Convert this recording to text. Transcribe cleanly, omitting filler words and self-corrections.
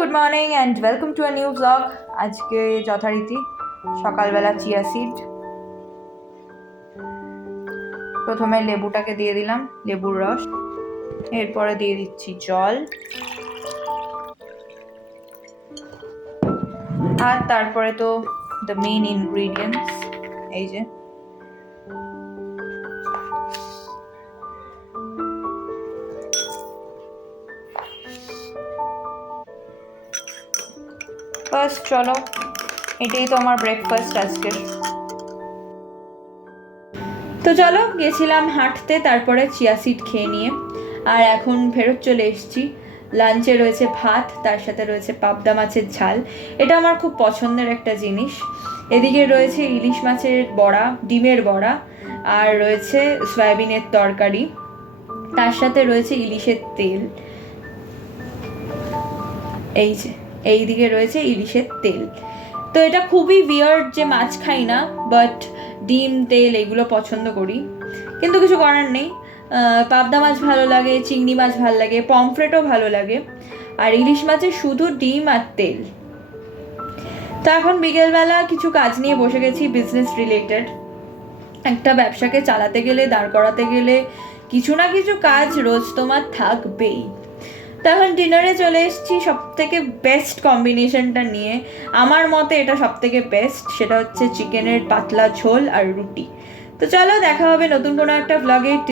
Good morning and welcome to a new blog. আজকে যথারীতি সকালবেলা চিয়া সিড, প্রথমে লেবুটাকে দিয়ে দিলাম, লেবুর রস, এরপরে দিয়ে দিচ্ছি জল, আর তারপরে তো দ্য মেইন ইনগ্রিডিয়েন্টস, এই যে ফার্স্ট। চলো, এটাই তো আমার ব্রেকফাস্ট আজকের। তো চলো, গেছিলাম হাঁটতে, তারপরে চিয়া সিড খেয়ে নিয়ে আর এখন ফেরত চলে এসেছি। লাঞ্চে রয়েছে ভাত, তার সাথে রয়েছে পাবদা মাছের ঝাল, এটা আমার খুব পছন্দের একটা জিনিস। এদিকে রয়েছে ইলিশ মাছের বড়া, ডিমের বড়া, আর রয়েছে সয়াবিনের তরকারি, তার সাথে রয়েছে ইলিশের তেল। এই যে এই দিকে রয়েছে ইলিশের তেল। তো এটা খুবই উইয়ার্ড যে মাছ খাই না, বাট ডিম তেল এগুলো পছন্দ করি, কিন্তু কিছু করার নেই। পাবদা মাছ ভালো লাগে, চিংড়ি মাছ ভালো লাগে, পমফ্রেটও ভালো লাগে, আর ইলিশ মাছের শুধু ডিম আর তেল। তো এখন বিকেলবেলা কিছু কাজ নিয়ে বসে গেছি, বিজনেস রিলেটেড। একটা ব্যবসাকে চালাতে গেলে, দাঁড় করাতে গেলে কিছু না কিছু কাজ রোজ তোমার থাকবেই। তখন ডিনারে চলে এসেছি সব থেকে বেস্ট কম্বিনেশনটা নিয়ে, আমার মতে এটা সব থেকে বেস্ট, সেটা হচ্ছে চিকেনের পাতলা ঝোল আর রুটি। তো চলো, দেখা হবে নতুন কোনো একটা ভ্লগে।